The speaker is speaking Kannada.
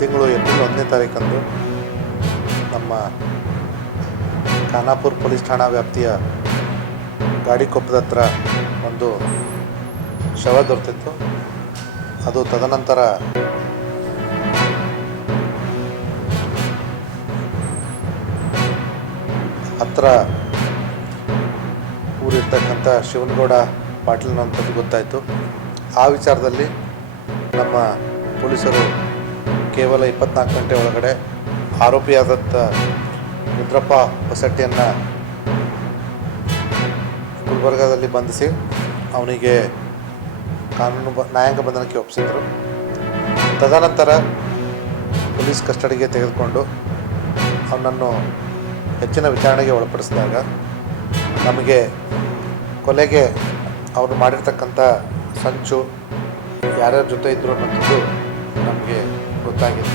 ತಿಂಗಳು ಏಪ್ರಿಲ್ 1ನೇ ತಾರೀಕಂದು ನಮ್ಮ ಖಾನಾಪುರ ಪೊಲೀಸ್ ಠಾಣಾ ವ್ಯಾಪ್ತಿಯ ಗಾಡಿಕೊಪ್ಪದ ಹತ್ರ ಒಂದು ಶವ ದೊರೆತಿತ್ತು. ಅದು ತದನಂತರ ಹತ್ತಿರ ಊರಿರ್ತಕ್ಕಂಥ ಶಿವನಗೌಡ ಪಾಟೀಲ್ ಅನ್ನೋಂಥದ್ದು ಗೊತ್ತಾಯಿತು. ಆ ವಿಚಾರದಲ್ಲಿ ನಮ್ಮ ಪೊಲೀಸರು ಕೇವಲ 24 ಗಂಟೆ ಒಳಗಡೆ ಆರೋಪಿಯಾದಂಥ ರುದ್ರಪ್ಪ ಹೊಸಟ್ಟಿಯನ್ನು ಗುಲ್ಬರ್ಗಾದಲ್ಲಿ ಬಂಧಿಸಿ ಅವನಿಗೆ ನ್ಯಾಯಾಂಗ ಬಂಧನಕ್ಕೆ ಒಪ್ಪಿಸಿದರು. ತದನಂತರ ಪೊಲೀಸ್ ಕಸ್ಟಡಿಗೆ ತೆಗೆದುಕೊಂಡು ಅವನನ್ನು ಹೆಚ್ಚಿನ ವಿಚಾರಣೆಗೆ ಒಳಪಡಿಸಿದಾಗ ನಮಗೆ ಕೊಲೆಗೆ ಅವರು ಮಾಡಿರ್ತಕ್ಕಂಥ ಸಂಚು ಯಾರ್ಯಾರ ಜೊತೆ ಇದ್ದರು ಅನ್ನೋಂಥದ್ದು ನಮಗೆ ಗೊತ್ತಾಗಿದೆ.